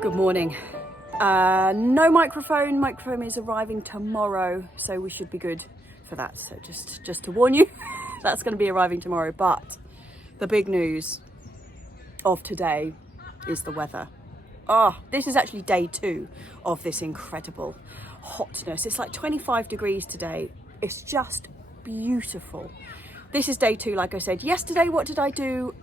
Good morning. No microphone. Microphone is arriving tomorrow, so we should be good for that. So just to warn you, that's going to be arriving tomorrow. But the big news of today is the weather. This is actually day 2 of this incredible hotness. It's like 25 degrees today. It's just beautiful. This is day 2, like I said. Yesterday, what did I do?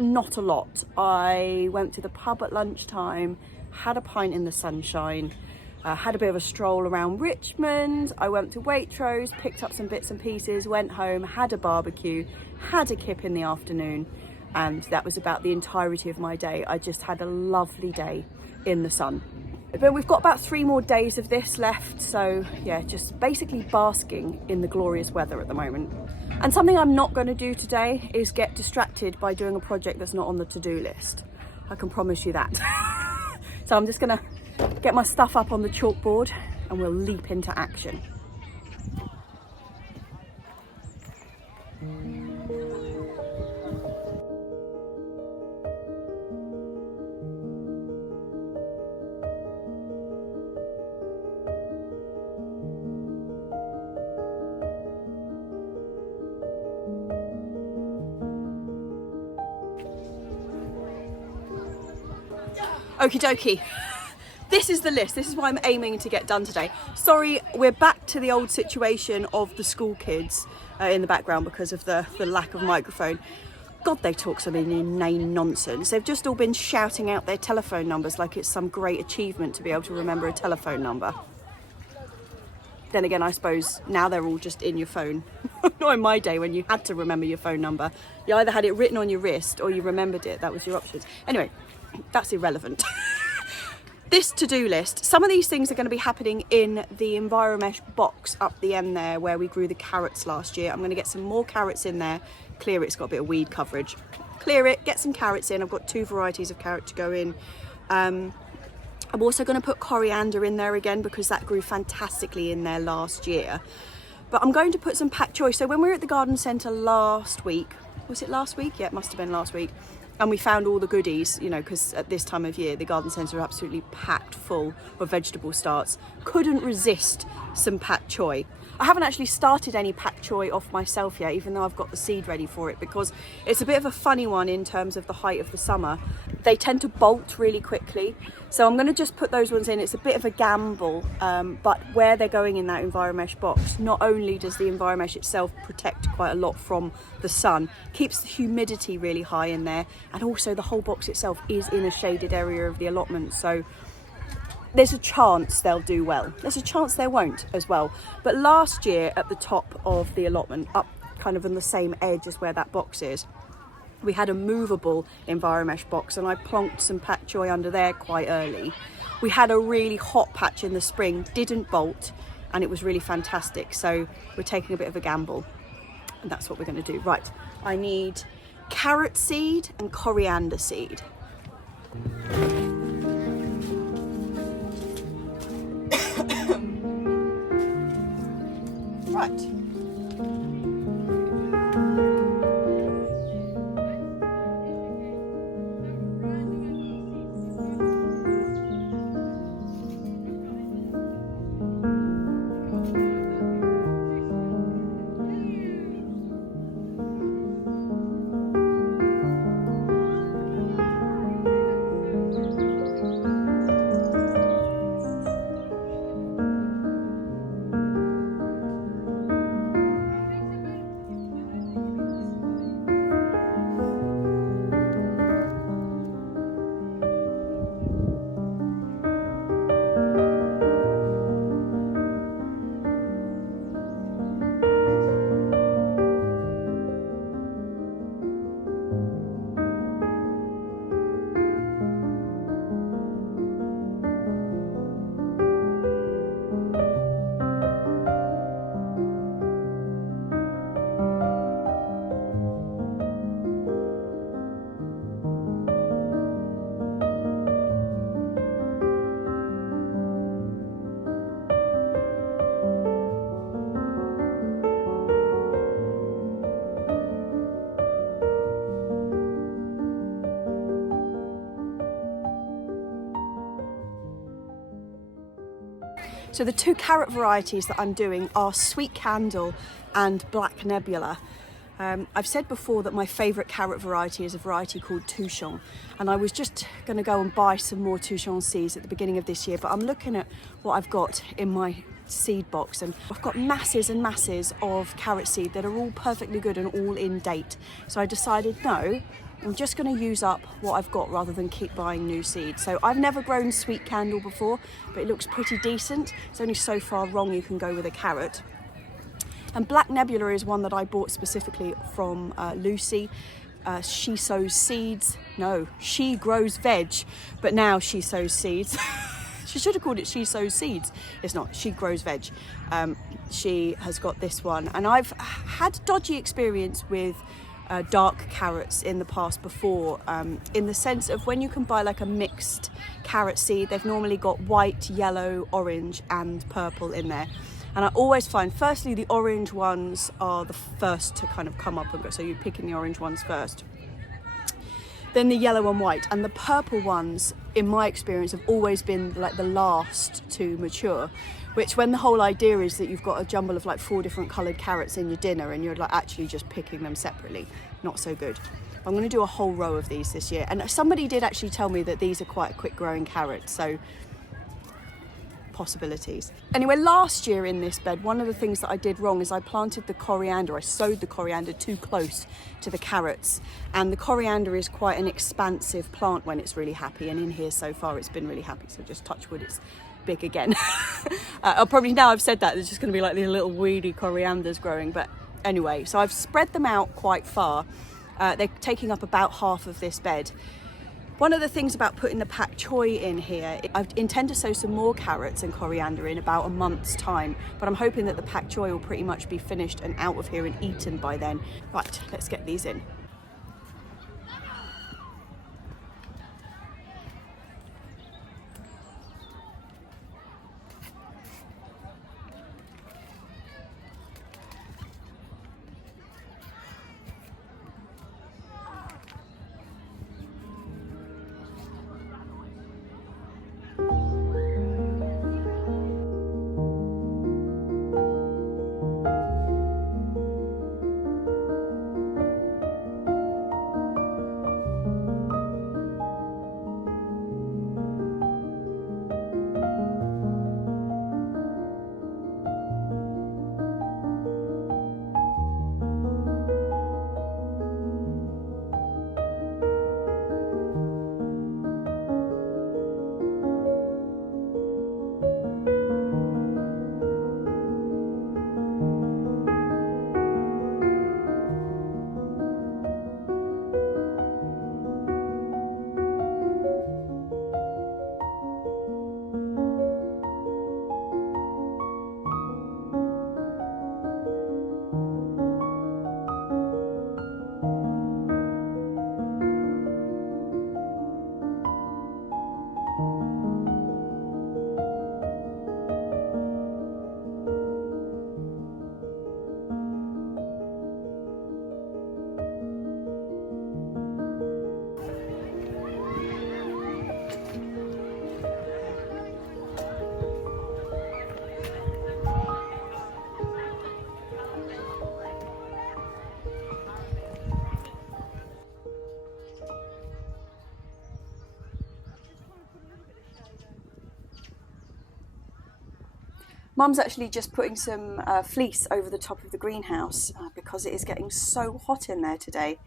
Not a lot. I went to the pub at lunchtime, had a pint in the sunshine, had a bit of a stroll around Richmond. I went to Waitrose, picked up some bits and pieces, went home, had a barbecue, had a kip in the afternoon, and that was about the entirety of my day. I just had a lovely day in the sun. But we've got about 3 more days of this left, so yeah, just basically basking in the glorious weather at the moment. And something I'm not going to do today is get distracted by doing a project that's not on the to-do list. I can promise you that. So I'm just going to get my stuff up on the chalkboard and we'll leap into action. Okie dokie, this is the list. This is what I'm aiming to get done today. Sorry, we're back to the old situation of the school kids in the background because of the lack of microphone. God, they talk some inane nonsense. They've just all been shouting out their telephone numbers like it's some great achievement to be able to remember a telephone number. Then again, I suppose now they're all just in your phone. Not in my day when you had to remember your phone number. You either had it written on your wrist or you remembered it. That was your options. Anyway, that's irrelevant. This to-do list, some of these things are going to be happening in the EnviroMesh box up the end there where we grew the carrots last year. I'm going to get some more carrots in there, clear it. It's got a bit of weed coverage. Clear it, get some carrots in. I've got 2 varieties of carrot to go in. I'm also going to put coriander in there again because that grew fantastically in there last year. But I'm going to put some pak choi. So when we were at the garden centre last week, was it last week? Yeah, it must have been last week. And we found all the goodies, you know, because at this time of year, the garden centre are absolutely packed full of vegetable starts. Couldn't resist some pak choi. I haven't actually started any pak choi off myself yet, even though I've got the seed ready for it, because it's a bit of a funny one in terms of the height of the summer. They tend to bolt really quickly. So I'm going to just put those ones in. It's a bit of a gamble, but where they're going in that EnviroMesh box, not only does the EnviroMesh itself protect quite a lot from the sun, keeps the humidity really high in there, and also the whole box itself is in a shaded area of the allotment. So there's a chance they'll do well. There's a chance they won't as well. But last year at the top of the allotment, up kind of on the same edge as where that box is, we had a movable EnviroMesh box and I plonked some pak choi under there quite early. We had a really hot patch in the spring, didn't bolt, and it was really fantastic. So we're taking a bit of a gamble and that's what we're going to do. Right, I need carrot seed and coriander seed. Right. So the two carrot varieties that I'm doing are Sweet Candle and Black Nebula. I've said before that my favourite carrot variety is a variety called Touchon, and I was just going to go and buy some more Touchon seeds at the beginning of this year, but I'm looking at what I've got in my seed box, and I've got masses and masses of carrot seed that are all perfectly good and all in date. So I decided, no, I'm just going to use up what I've got rather than keep buying new seeds. So I've never grown Sweet Candle before, but it looks pretty decent. It's only so far wrong you can go with a carrot. And Black Nebula is one that I bought specifically from Lucy. She sows seeds. No, she grows veg, but now she sows seeds. She should have called it She Sows Seeds. It's not, she grows veg. She has got this one. And I've had dodgy experience with dark carrots in the past before, in the sense of when you can buy like a mixed carrot seed, they've normally got white, yellow, orange and purple in there. And I always find, firstly, the orange ones are the first to kind of come up and go, so you're picking the orange ones first. Then the yellow and white, and the purple ones, in my experience, have always been like the last to mature, which, when the whole idea is that you've got a jumble of like 4 different coloured carrots in your dinner and you're like actually just picking them separately, not so good. I'm going to do a whole row of these this year, and somebody did actually tell me that these are quite a quick growing carrot, so possibilities. Anyway, last year in this bed, one of the things that I did wrong is I planted the coriander. I sowed the coriander too close to the carrots, and the coriander is quite an expansive plant when it's really happy, and in here so far it's been really happy, so just touch wood, it's big again. I'll probably, now I've said that, there's just going to be like these little weedy corianders growing, but anyway, so I've spread them out quite far. They're taking up about half of this bed. One of the things about putting the pak choi in here, I intend to sow some more carrots and coriander in about a month's time, but I'm hoping that the pak choi will pretty much be finished and out of here and eaten by then. Right, let's get these in. Mum's actually just putting some fleece over the top of the greenhouse because it is getting so hot in there today.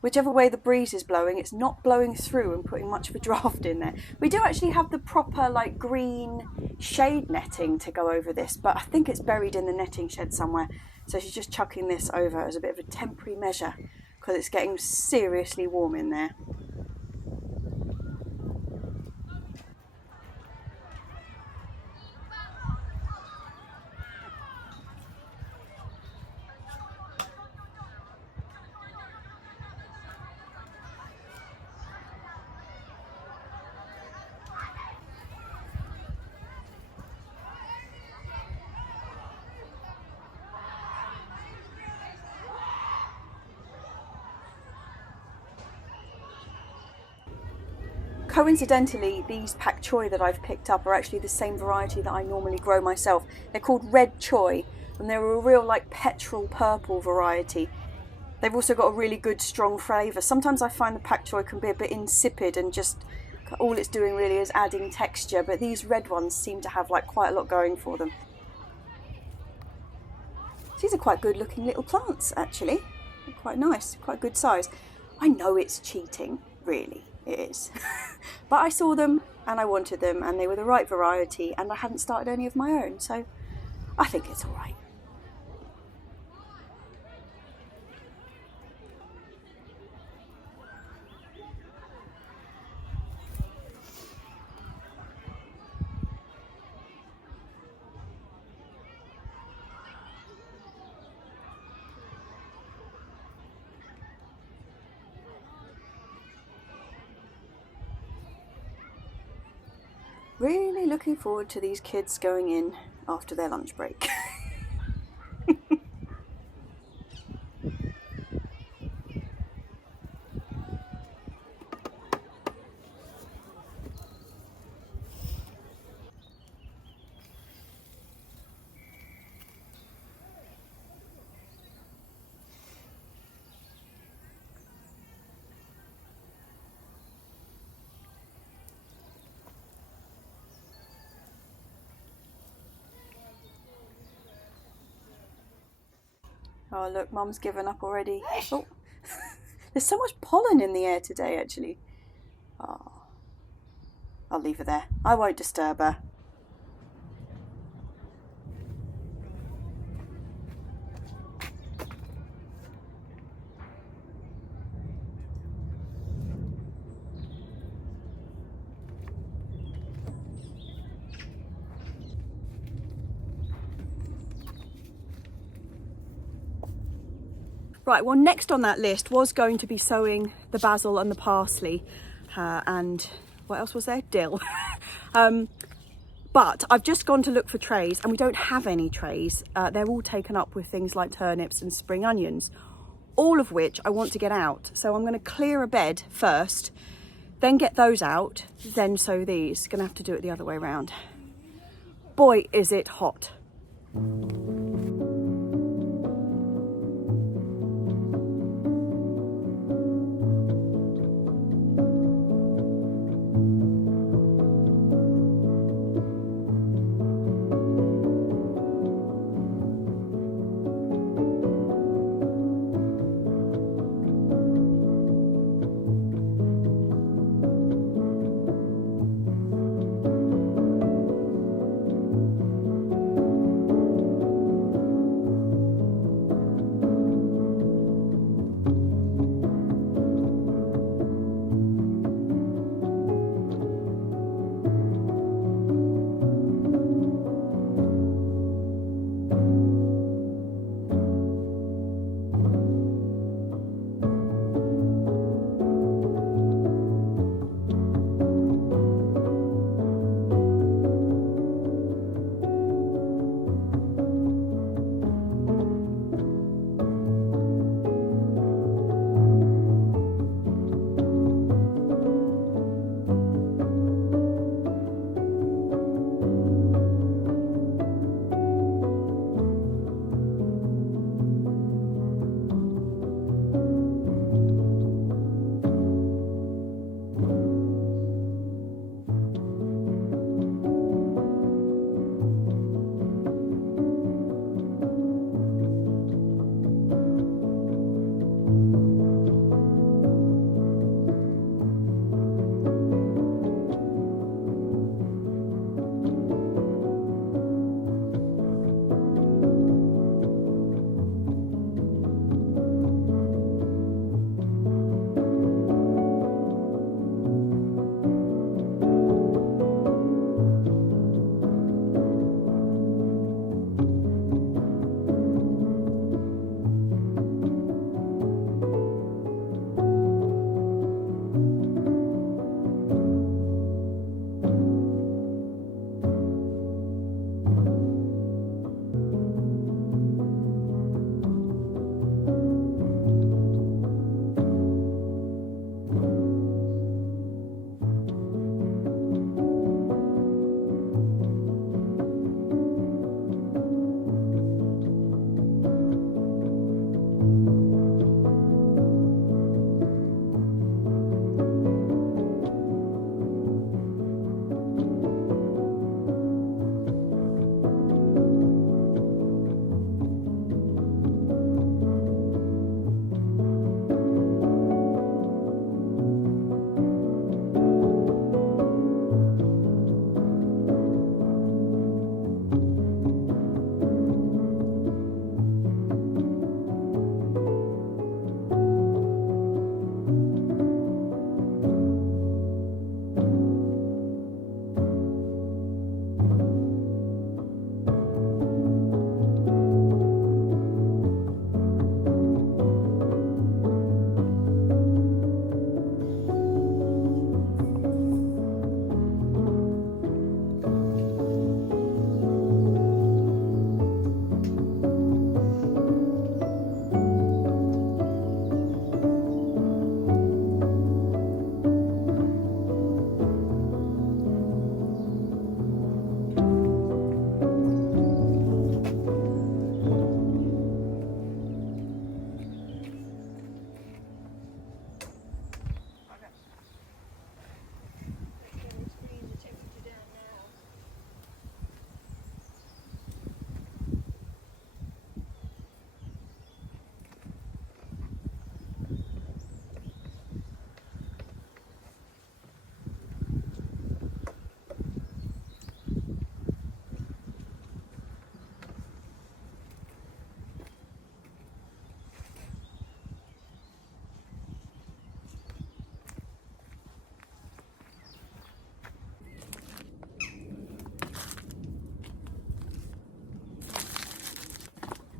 Whichever way the breeze is blowing, it's not blowing through and putting much of a draft in there. We do actually have the proper like green shade netting to go over this, but I think it's buried in the netting shed somewhere. So she's just chucking this over as a bit of a temporary measure because it's getting seriously warm in there. Coincidentally, these pak choi that I've picked up are actually the same variety that I normally grow myself. They're called red choi, and they're a real like petrol purple variety. They've also got a really good strong flavour. Sometimes I find the pak choi can be a bit insipid and just all it's doing really is adding texture, but these red ones seem to have like quite a lot going for them. These are quite good looking little plants actually. They're quite nice, quite good size. I know it's cheating, really, it is. But I saw them and I wanted them and they were the right variety and I hadn't started any of my own, so I think it's alright. Really looking forward to these kids going in after their lunch break. Oh look, Mum's given up already. Oh, there's so much pollen in the air today actually. Oh, I'll leave her there. I won't disturb her. Right, well next on that list was going to be sowing the basil and the parsley and what else was there? Dill. But I've just gone to look for trays and we don't have any trays. They're all taken up with things like turnips and spring onions, all of which I want to get out. So I'm going to clear a bed first, then get those out, then sow these. Gonna have to do it the other way around. Boy, is it hot.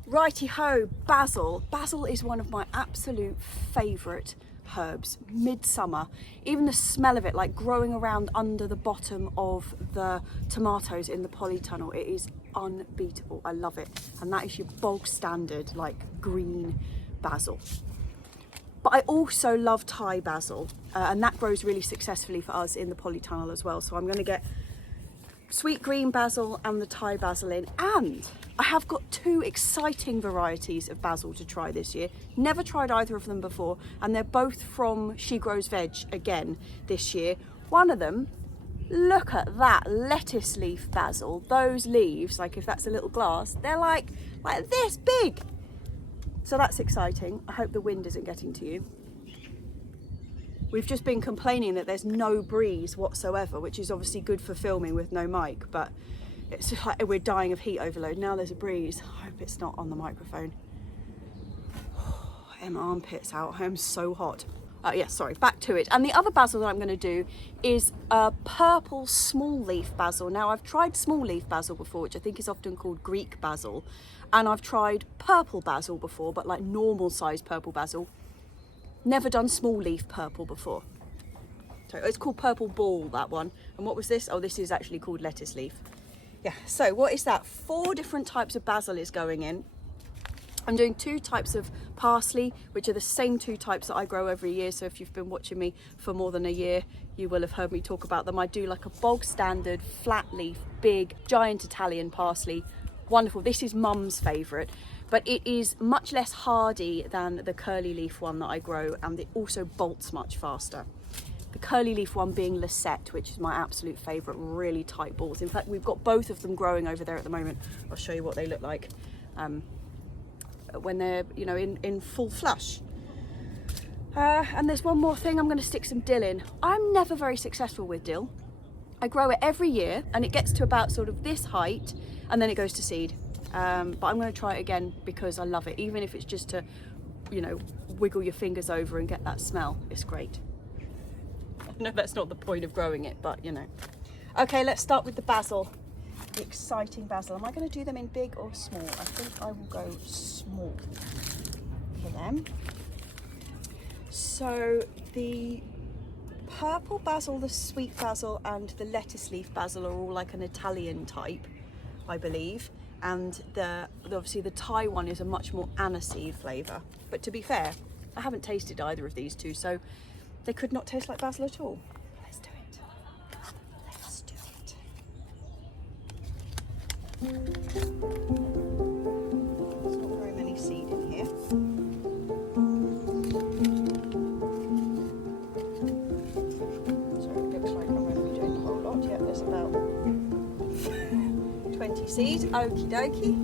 Righty ho, basil. Basil is one of my absolute favourite herbs. Midsummer, even the smell of it, like growing around under the bottom of the tomatoes in the polytunnel, it is unbeatable. I love it. And that is your bog standard, like green basil. But I also love Thai basil, and that grows really successfully for us in the polytunnel as well. So I'm going to get sweet green basil and the Thai basil in, and I have got 2 exciting varieties of basil to try this year. Never tried either of them before, and they're both from She Grows Veg again this year. One of them, look at that lettuce leaf basil. Those leaves, like if that's a little glass, they're like this big. So that's exciting. I hope the wind isn't getting to you. We've just been complaining that there's no breeze whatsoever, which is obviously good for filming with no mic, but it's like we're dying of heat overload. Now there's a breeze. I hope it's not on the microphone. My armpits out. I'm so hot. Yes, sorry, back to it. And the other basil that I'm going to do is a purple small leaf basil. Now, I've tried small leaf basil before, which I think is often called Greek basil. And I've tried purple basil before, but like normal sized purple basil. Never done small leaf purple before. So it's called purple ball, that one. And what was this? Oh, this is actually called lettuce leaf. Yeah, so what is that? 4 different types of basil is going in. I'm doing 2 types of parsley, which are the same 2 types that I grow every year. So if you've been watching me for more than a year, you will have heard me talk about them. I do like a bog standard, flat leaf, big, giant Italian parsley. Wonderful. This is Mum's favourite, but it is much less hardy than the curly leaf one that I grow, and it also bolts much faster. The curly leaf one being Lisette, which is my absolute favourite, really tight balls. In fact, we've got both of them growing over there at the moment. I'll show you what they look like when they're, you know, in full flush. And there's one more thing, I'm going to stick some dill in. I'm never very successful with dill. I grow it every year and it gets to about sort of this height and then it goes to seed. But I'm going to try it again because I love it, even if it's just to, you know, wiggle your fingers over and get that smell. It's great. No, that's not the point of growing it, but you know. Okay, let's start with the basil. The exciting basil. Am I going to do them in big or small? I think I will go small for them. So the purple basil, the sweet basil and the lettuce leaf basil are all like an Italian type, I believe. And obviously the Thai one is a much more aniseed flavour. But to be fair, I haven't tasted either of these 2, so they could not taste like basil at all. Let's do it. Let's do it. There's not very many seed in here. So it looks like I'm going to be doing a whole lot. Yeah, there's about 20 seeds. Okie dokie.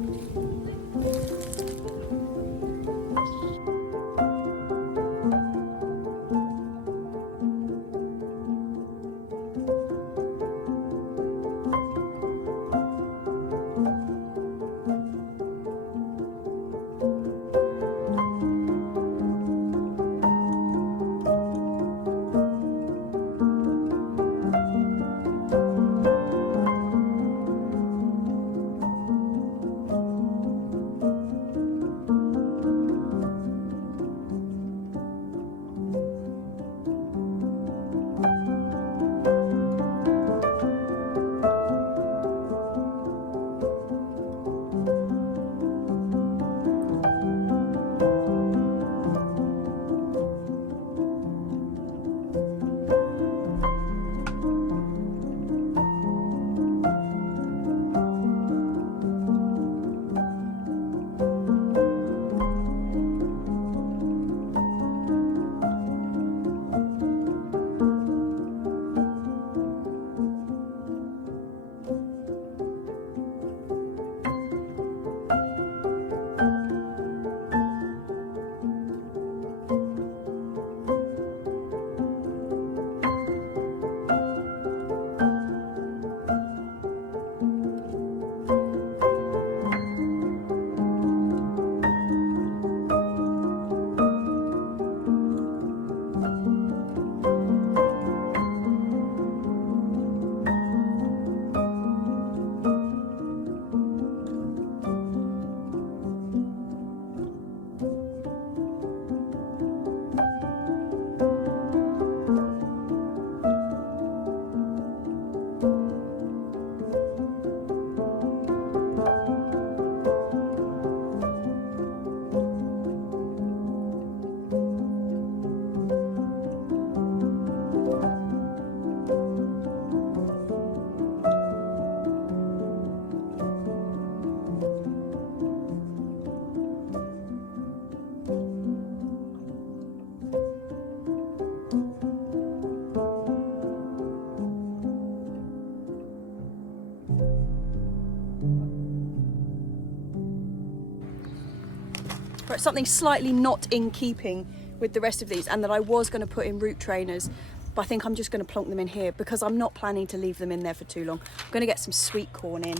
for something slightly not in keeping with the rest of these, and that I was going to put in root trainers, but I think I'm just going to plonk them in here because I'm not planning to leave them in there for too long. I'm going to get some sweet corn in.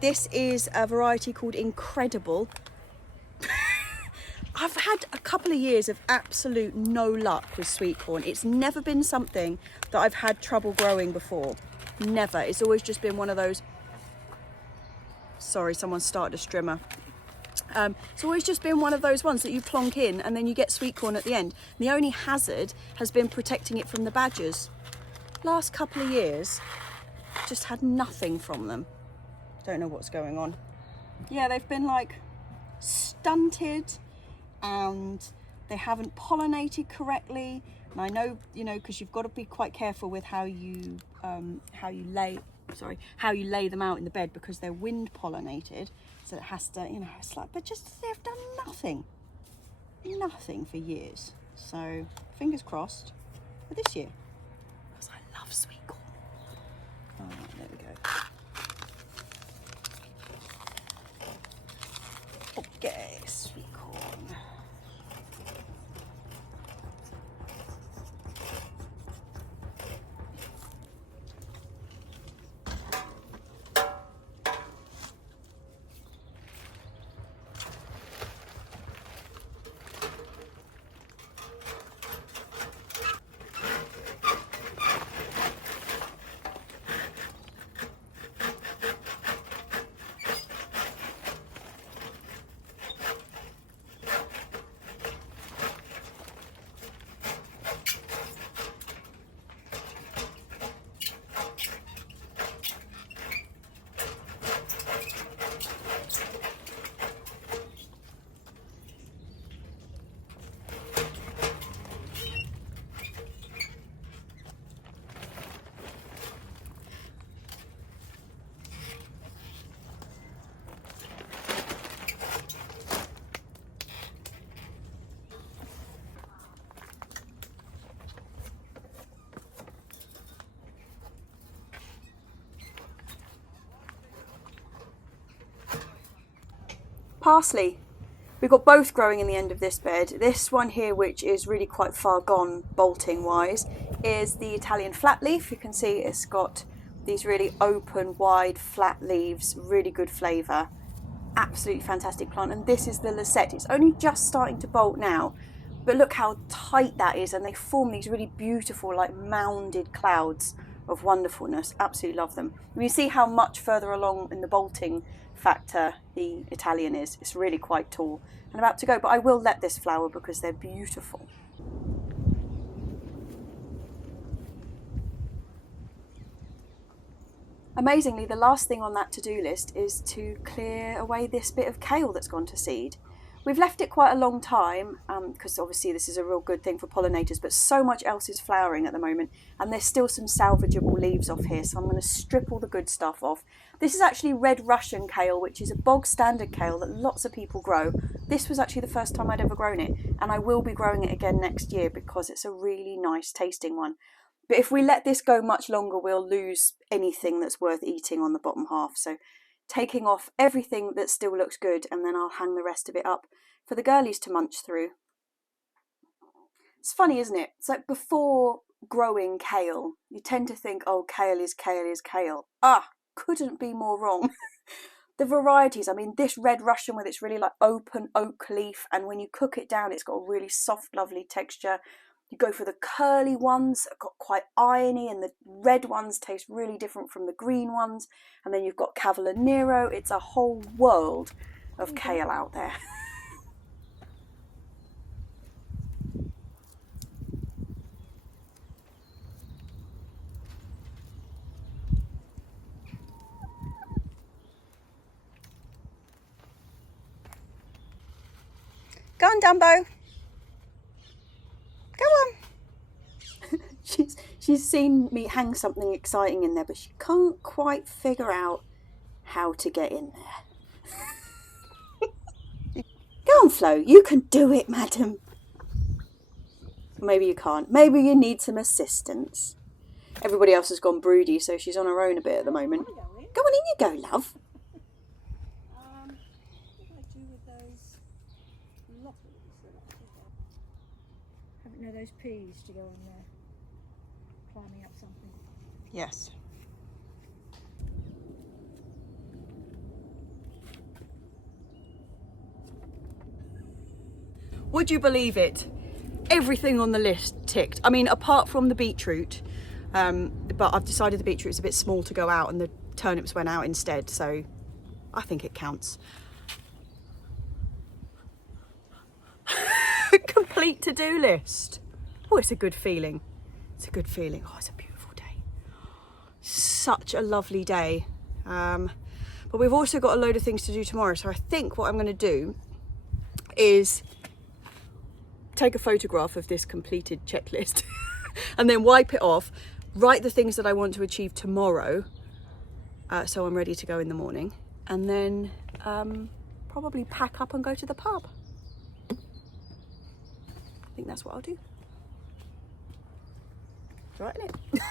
This is a variety called Incredible. I've had a couple of years of absolute no luck with sweet corn. It's never been something that I've had trouble growing before. Never. It's always just been one of those... Sorry, someone started a strimmer. It's always just been one of those ones that you plonk in and then you get sweet corn at the end. The only hazard has been protecting it from the badgers. Last couple of years, just had nothing from them. Don't know what's going on. Yeah, they've been like stunted and they haven't pollinated correctly. And I know, you know, because you've got to be quite careful with how you lay them out in the bed because they're wind pollinated. So it has to, you know, it's like, but just they've done nothing for years. So fingers crossed for this year, because I love sweet corn. Oh, there we go. Okay, sweet corn. Parsley. We've got both growing in the end of this bed. This one here, which is really quite far gone bolting wise, is the Italian flat leaf. You can see it's got these really open, wide, flat leaves, really good flavour. Absolutely fantastic plant. And this is the Lucette. It's only just starting to bolt now, but look how tight that is, and they form these really beautiful, like mounded clouds of wonderfulness. Absolutely love them. And you see how much further along in the bolting factor the Italian is. It's really quite tall and about to go, but I will let this flower because they're beautiful. Amazingly, the last thing on that to-do list is to clear away this bit of kale that's gone to seed. We've left it quite a long time because obviously this is a real good thing for pollinators, but so much else is flowering at the moment and there's still some salvageable leaves off here, so I'm going to strip all the good stuff off. This is actually red Russian kale, which is a bog standard kale that lots of people grow. This was actually the first time I'd ever grown it, and I will be growing it again next year because it's a really nice tasting one. But if we let this go much longer, we'll lose anything that's worth eating on the bottom half. So taking off everything that still looks good, and then I'll hang the rest of it up for the girlies to munch through. It's funny, isn't it? It's like before growing kale, you tend to think, oh, kale is kale is kale. Couldn't be more wrong. The varieties, I mean, this red Russian with its really like open oak leaf, and when you cook it down, it's got a really soft, lovely texture. You go for the curly ones that got quite irony, and the red ones taste really different from the green ones. And then you've got Cavalier Nero. It's a whole world of kale out there. Go on, Dumbo. Go on. She's seen me hang something exciting in there, but she can't quite figure out how to get in there. Go on, Flo. You can do it, madam. Maybe you can't. Maybe you need some assistance. Everybody else has gone broody, so she's on her own a bit at the moment. Go on in you go, love. know, those peas to go on there. Climbing up something. Yes. Would you believe it? Everything on the list ticked. I mean, apart from the beetroot, but I've decided the beetroot's a bit small to go out and the turnips went out instead, so I think it counts. Complete to-do list. Oh, it's a good feeling. It's a good feeling. Oh, it's a beautiful day. Such a lovely day. But we've also got a load of things to do tomorrow, so I think what I'm going to do is take a photograph of this completed checklist and then wipe it off, write the things that I want to achieve tomorrow, so I'm ready to go in the morning, and then probably pack up and go to the pub. I think that's what I'll do. It's right, isn't it?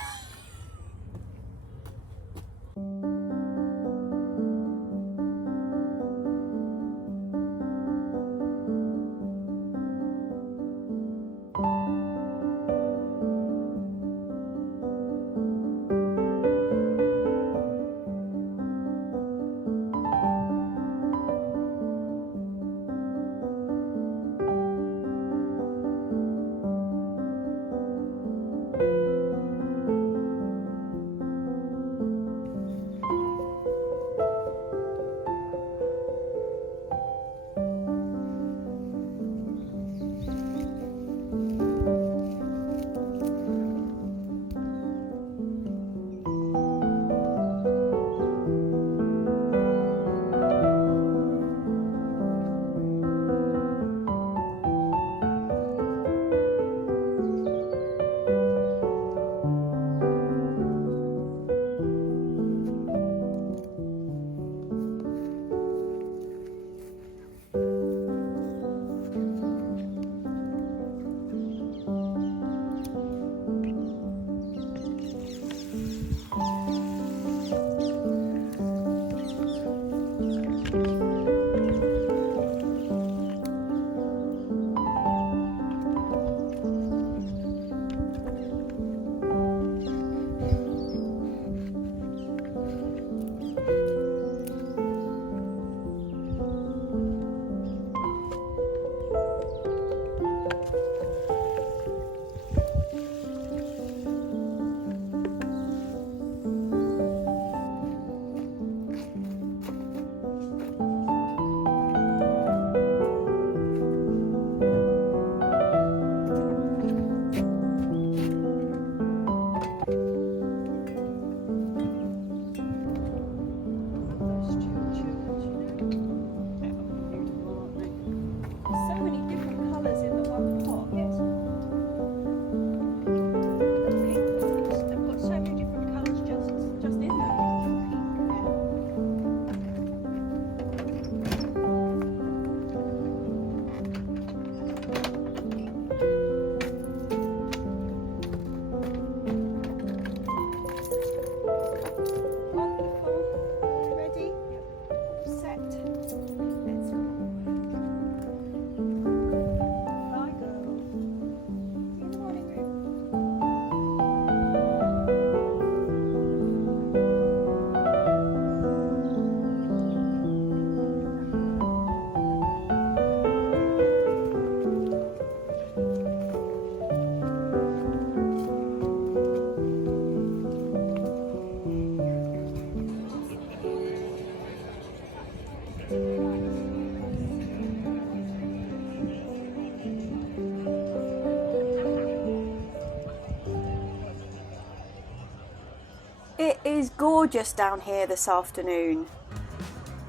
It is gorgeous down here this afternoon.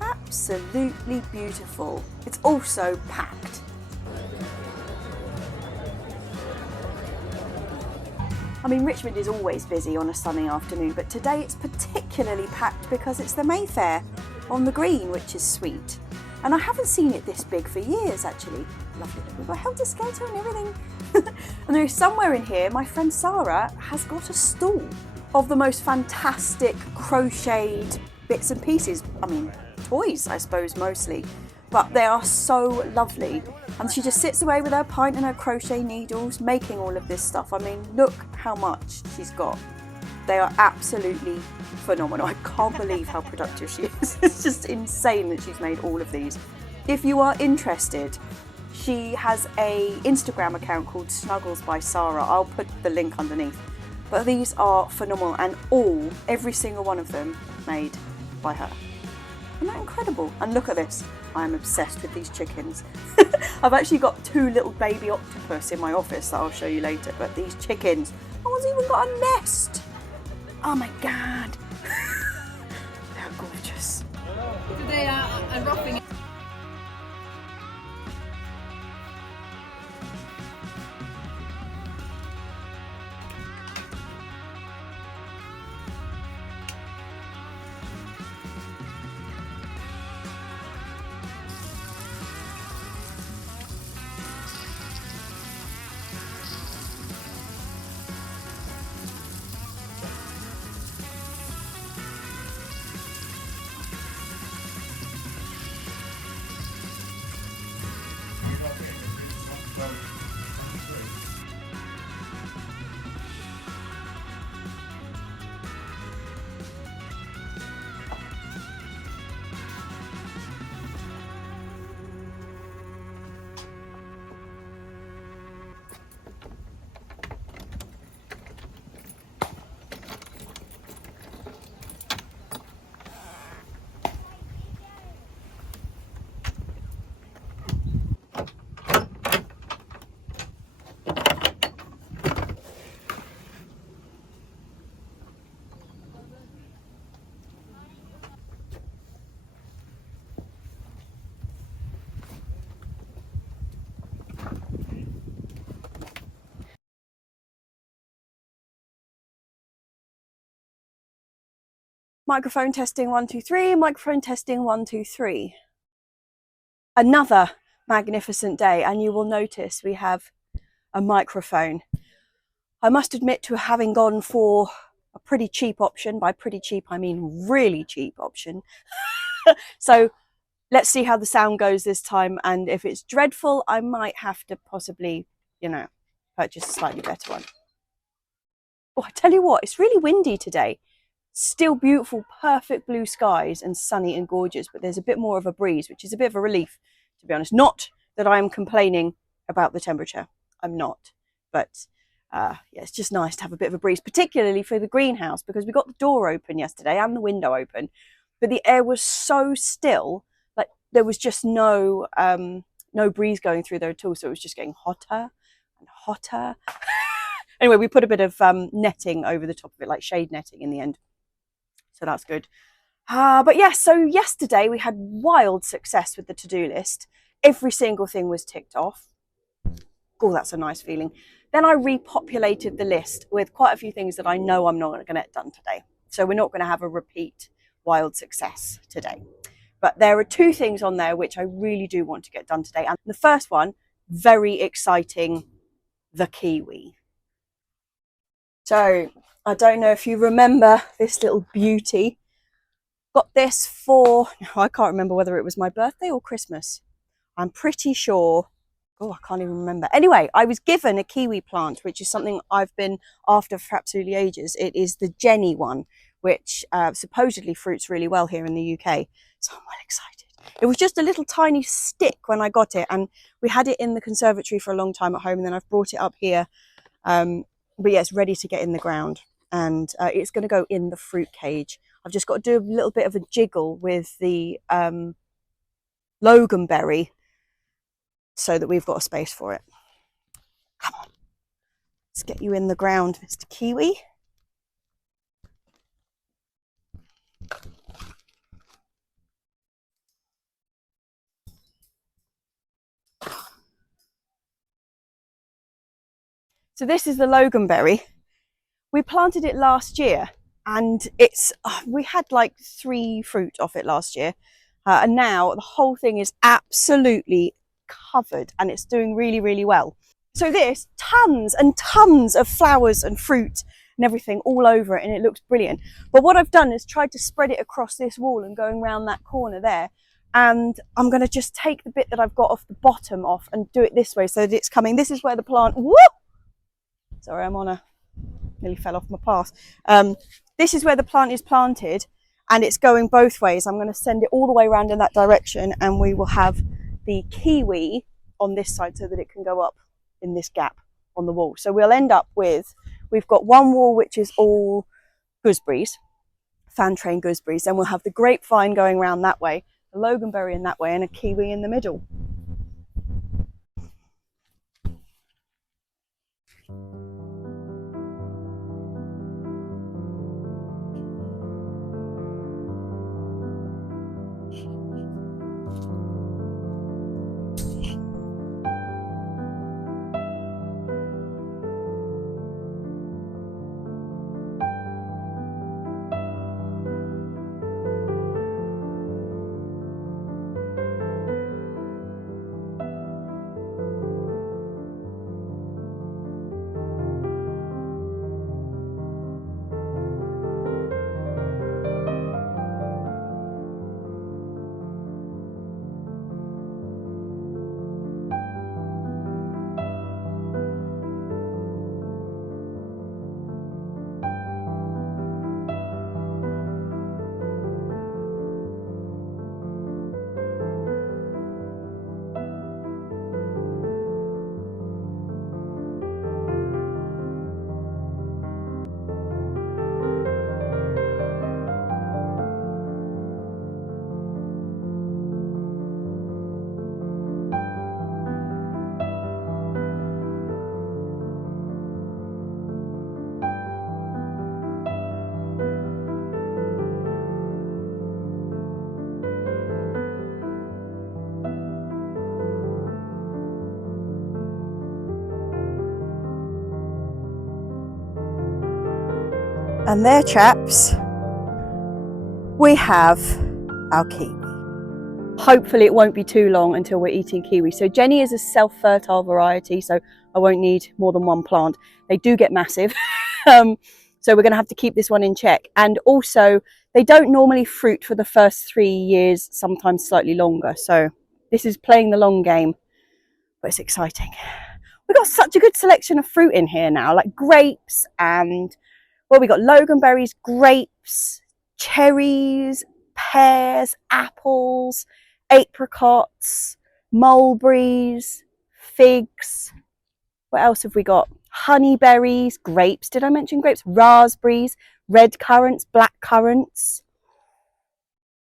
Absolutely beautiful. It's also packed. I mean, Richmond is always busy on a sunny afternoon, but today it's particularly packed because it's the Mayfair on the green, which is sweet. And I haven't seen it this big for years, actually. Lovely. We've got helter-skelter and everything. And there is somewhere in here, my friend Sarah has got a stall of the most fantastic crocheted bits and pieces. I mean, toys, I suppose, mostly. But they are so lovely. And she just sits away with her pint and her crochet needles, making all of this stuff. I mean, look how much she's got. They are absolutely phenomenal. I can't believe how productive she is. It's just insane that she's made all of these. If you are interested, she has a Instagram account called Snuggles by Sarah. I'll put the link underneath. But these are phenomenal, and every single one of them made by her. Isn't that incredible? And look at this. I am obsessed with these chickens. I've actually got 2 little baby octopus in my office that I'll show you later, but these chickens, no one's even got a nest. Oh my God. They're gorgeous. They are roughing. Microphone testing 1 2 3, microphone testing 1 2 3. Another magnificent day, and you will notice we have a microphone. I must admit to having gone for a pretty cheap option. By pretty cheap, I mean really cheap option. So let's see how the sound goes this time, and if it's dreadful, I might have to possibly, purchase a slightly better one. Oh, I tell you what, it's really windy today. Still beautiful, perfect blue skies and sunny and gorgeous, but there's a bit more of a breeze, which is a bit of a relief, to be honest. Not that I'm complaining about the temperature. I'm not. But yeah, it's just nice to have a bit of a breeze, particularly for the greenhouse, because we got the door open yesterday and the window open, but the air was so still, like there was just no breeze going through there at all. So it was just getting hotter and hotter. Anyway, we put a bit of netting over the top of it, like shade netting in the end. So that's good. But yeah, so yesterday we had wild success with the to-do list. Every single thing was ticked off. Oh, that's a nice feeling. Then I repopulated the list with quite a few things that I know I'm not going to get done today. So we're not going to have a repeat wild success today. But there are 2 things on there which I really do want to get done today. And the first one, very exciting, the kiwi. So I don't know if you remember this little beauty. Got this for, I can't remember whether it was my birthday or Christmas. I'm pretty sure. Oh, I can't even remember. Anyway, I was given a kiwi plant, which is something I've been after for absolutely ages. It is the Jenny one, which supposedly fruits really well here in the UK. So I'm well excited. It was just a little tiny stick when I got it, and we had it in the conservatory for a long time at home, and then I've brought it up here. But yeah, it's ready to get in the ground, and it's going to go in the fruit cage. I've just got to do a little bit of a jiggle with the loganberry so that we've got a space for it. Come on, let's get you in the ground, Mr. Kiwi. So this is the loganberry. We planted it last year, and we had like 3 fruit off it last year, and now the whole thing is absolutely covered, and it's doing really, really well. So this, tons and tons of flowers and fruit and everything all over it, and it looks brilliant. But what I've done is tried to spread it across this wall and going around that corner there, and I'm going to just take the bit that I've got off the bottom off and do it this way so that it's coming. This is where the plant, whoop! Sorry, nearly fell off my path. This is where the plant is planted and it's going both ways. I'm going to send it all the way around in that direction and we will have the kiwi on this side so that it can go up in this gap on the wall. So we'll end up with, we've got one wall which is all gooseberries, fan train gooseberries, then we'll have the grapevine going around that way, a loganberry in that way and a kiwi in the middle. And there, chaps, we have our kiwi. Hopefully it won't be too long until we're eating kiwi. So Jenny is a self-fertile variety, so I won't need more than one plant. They do get massive, so we're going to have to keep this one in check. And also, they don't normally fruit for the first 3 years, sometimes slightly longer. So this is playing the long game, but it's exciting. We've got such a good selection of fruit in here now, like grapes and, well, we got loganberries, grapes, cherries, pears, apples, apricots, mulberries, figs. What else have we got? Honeyberries, grapes. Did I mention grapes? Raspberries, red currants, black currants.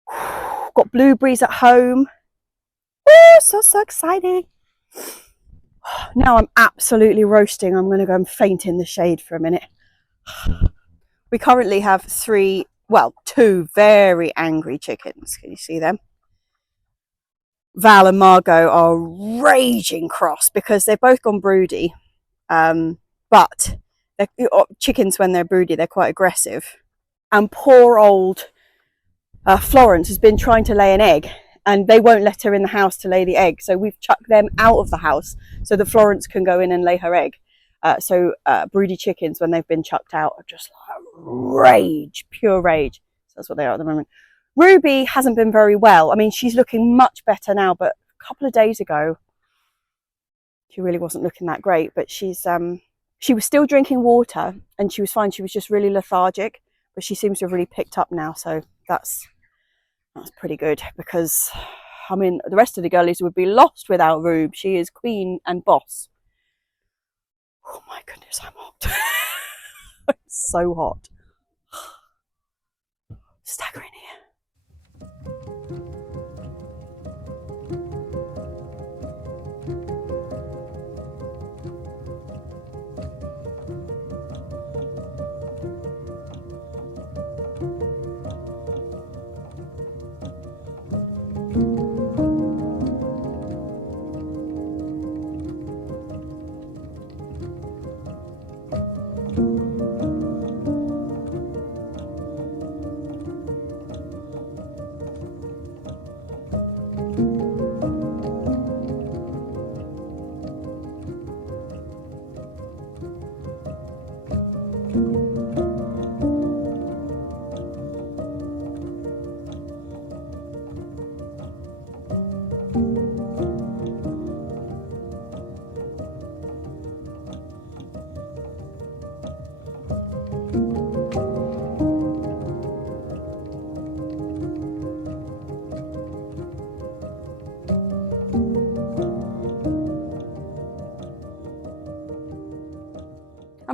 Got blueberries at home. Oh, so exciting. Now I'm absolutely roasting. I'm going to go and faint in the shade for a minute. We currently have two very angry chickens. Can you see them? Val and Margot are raging cross because they've both gone broody. But chickens, when they're broody, they're quite aggressive. And poor old Florence has been trying to lay an egg and they won't let her in the house to lay the egg. So we've chucked them out of the house so that Florence can go in and lay her egg. So broody chickens, when they've been chucked out, are just like rage, pure rage. So that's what they are at the moment. Ruby hasn't been very well. I mean, she's looking much better now, but a couple of days ago, she really wasn't looking that great. But she was still drinking water and she was fine. She was just really lethargic, but she seems to have really picked up now. So that's pretty good because, I mean, the rest of the girlies would be lost without Rube. She is queen and boss. Oh my goodness, I'm hot. It's so hot. Staggering here.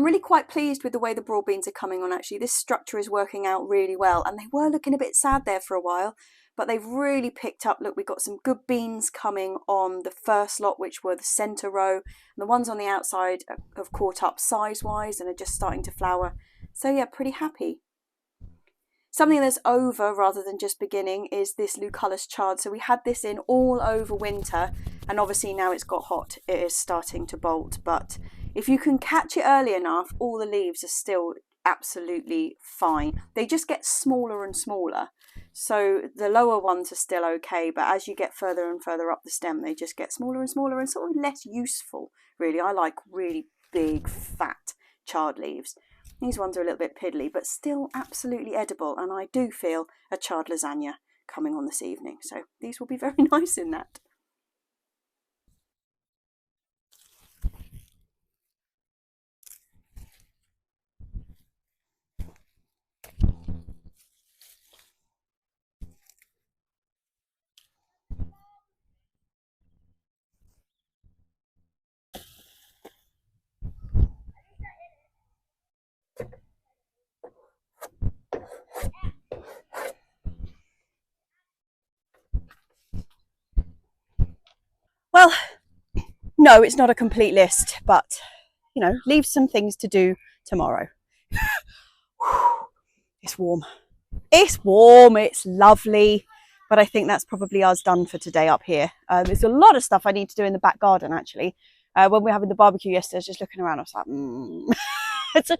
really quite pleased with the way the broad beans are coming on actually. This structure is working out really well, and they were looking a bit sad there for a while, but they've really picked up. Look, we've got some good beans coming on the first lot, which were the centre row, and the ones on the outside have caught up size-wise and are just starting to flower. So yeah, pretty happy. Something that's over rather than just beginning is this Lucullus chard. So we had this in all over winter, and obviously now it's got hot, it is starting to bolt. But if you can catch it early enough, all the leaves are still absolutely fine. They just get smaller and smaller. So the lower ones are still okay, but as you get further and further up the stem, they just get smaller and smaller and sort of less useful, really. I like really big, fat chard leaves. These ones are a little bit piddly, but still absolutely edible, and I do feel a chard lasagna coming on this evening, so these will be very nice in that. Well, no, it's not a complete list, but, you know, leave some things to do tomorrow. It's warm. It's warm, it's lovely, but I think that's probably us done for today up here. There's a lot of stuff I need to do in the back garden, actually. When we were having the barbecue yesterday, I was just looking around, I was like, It's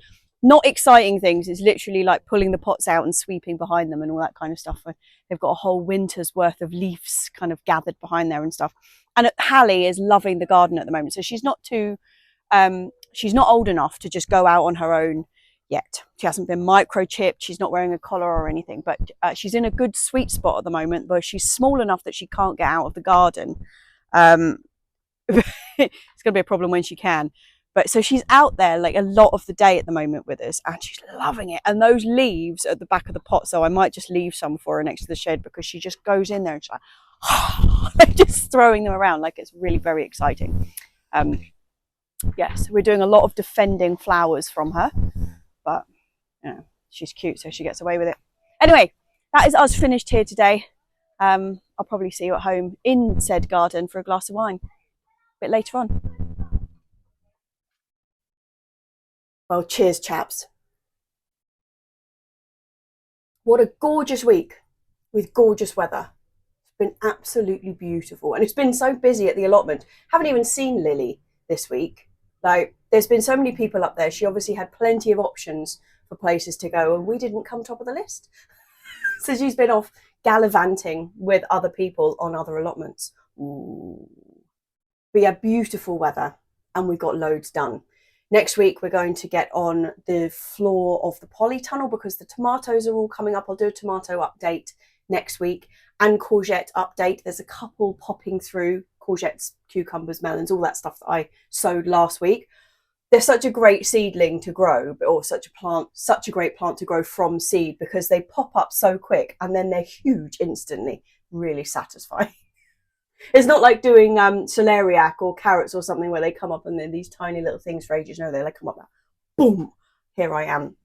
not exciting things. It's literally like pulling the pots out and sweeping behind them and all that kind of stuff. They've got a whole winter's worth of leaves kind of gathered behind there and stuff. And Hallie is loving the garden at the moment, so she's not she's not old enough to just go out on her own yet. She hasn't been microchipped, she's not wearing a collar or anything, but she's in a good sweet spot at the moment, but she's small enough that she can't get out of the garden. It's going to be a problem when she can. But so she's out there like a lot of the day at the moment with us, and she's loving it. And those leaves at the back of the pot, so I might just leave some for her next to the shed, because she just goes in there and she's like, just throwing them around. Like, it's really very exciting. Yes, we're doing a lot of defending flowers from her, but you know, she's cute, so she gets away with it. Anyway, that is us finished here today. I'll probably see you at home in said garden for a glass of wine a bit later on. Well, cheers, chaps. What a gorgeous week with gorgeous weather. It's been absolutely beautiful, and it's been so busy at the allotment. Haven't even seen Lily this week. Like, there's been so many people up there. She obviously had plenty of options for places to go, and we didn't come top of the list. So she's been off gallivanting with other people on other allotments. Ooh. But yeah, beautiful weather, and we got loads done. Next week, we're going to get on the floor of the polytunnel because the tomatoes are all coming up. I'll do a tomato update next week, and courgette update. There's a couple popping through, courgettes, cucumbers, melons, all that stuff that I sowed last week. They're such a great seedling to grow, or such a great plant to grow from seed, because they pop up so quick and then they're huge instantly. Really satisfying. It's not like doing celeriac or carrots or something where they come up and they're these tiny little things for ages. No, they like come up now. Boom, here I am.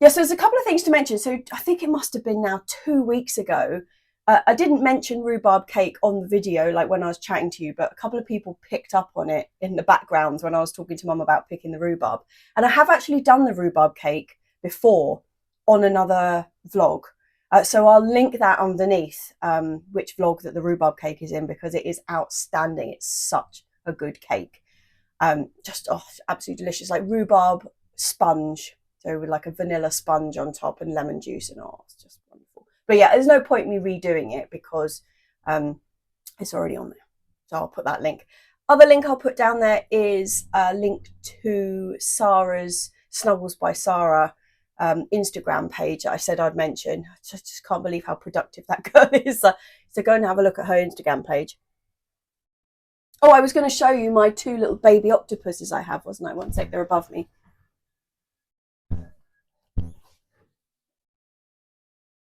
Yeah, so there's a couple of things to mention. So I think it must have been now 2 weeks ago. I didn't mention rhubarb cake on the video, like when I was chatting to you, but a couple of people picked up on it in the background when I was talking to Mum about picking the rhubarb. And I have actually done the rhubarb cake before on another vlog. So I'll link that underneath which vlog that the rhubarb cake is in, because it is outstanding. It's such a good cake. Just absolutely delicious, like rhubarb sponge. So with like a vanilla sponge on top and lemon juice, and it's just wonderful. But yeah, there's no point in me redoing it because it's already on there. So I'll put that link. Other link I'll put down there is a link to Sarah's Snuggles by Sarah Instagram page that I said I'd mention. I just can't believe how productive that girl is. So go and have a look at her Instagram page. Oh, I was going to show you my 2 little baby octopuses I have, wasn't I? One sec, they're above me.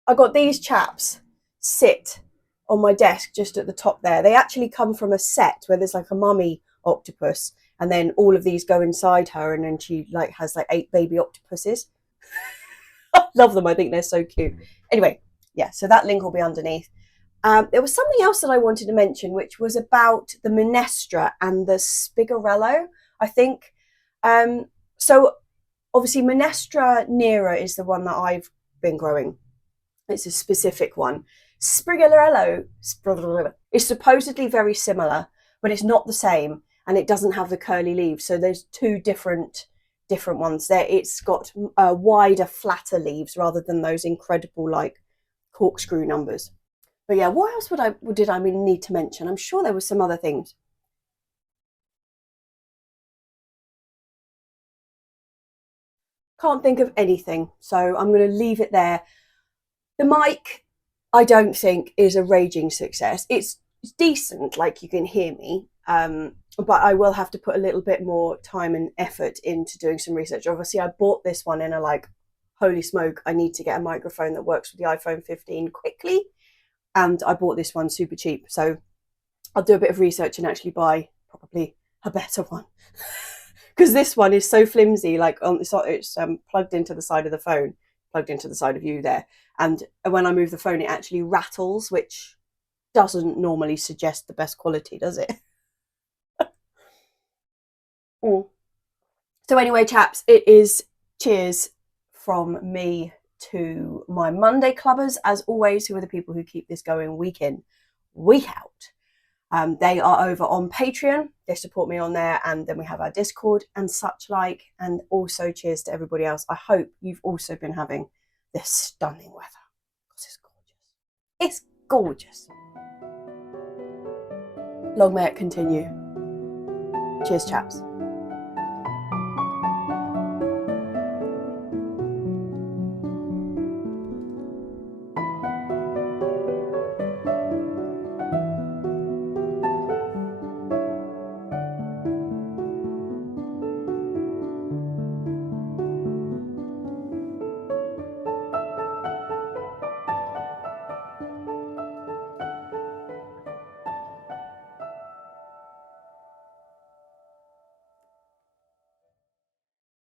I got these chaps sit on my desk just at the top there. They actually come from a set where there's like a mummy octopus and then all of these go inside her, and then she like has like 8 baby octopuses. I love them. I think they're so cute. Anyway, yeah, so that link will be underneath. There was something else that I wanted to mention, which was about the minestra and the spigarello, I think. So obviously minestra nera is the one that I've been growing. It's a specific one. Spigarello is supposedly very similar, but it's not the same, and it doesn't have the curly leaves. So there's 2 different ones there. It's got wider, flatter leaves rather than those incredible like corkscrew numbers. But yeah, what else did I need to mention? I'm sure there was some other things. Can't think of anything, so I'm going to leave it there. The mic, I don't think is a raging success. It's decent, like you can hear me, but I will have to put a little bit more time and effort into doing some research. Obviously, I bought this one in a like, holy smoke, I need to get a microphone that works with the iPhone 15 quickly, and I bought this one super cheap. So I'll do a bit of research and actually buy probably a better one. Because this one is so flimsy, like it's plugged into the side of the phone, plugged into the side of you there. And when I move the phone, it actually rattles, which doesn't normally suggest the best quality, does it? So anyway, chaps, it is cheers from me to my Monday clubbers, as always, who are the people who keep this going week in, week out. They are over on Patreon. They support me on there, and then we have our Discord and such like. And also cheers to everybody else. I hope you've also been having this stunning weather, because it's gorgeous. It's gorgeous. Long may it continue. Cheers, chaps.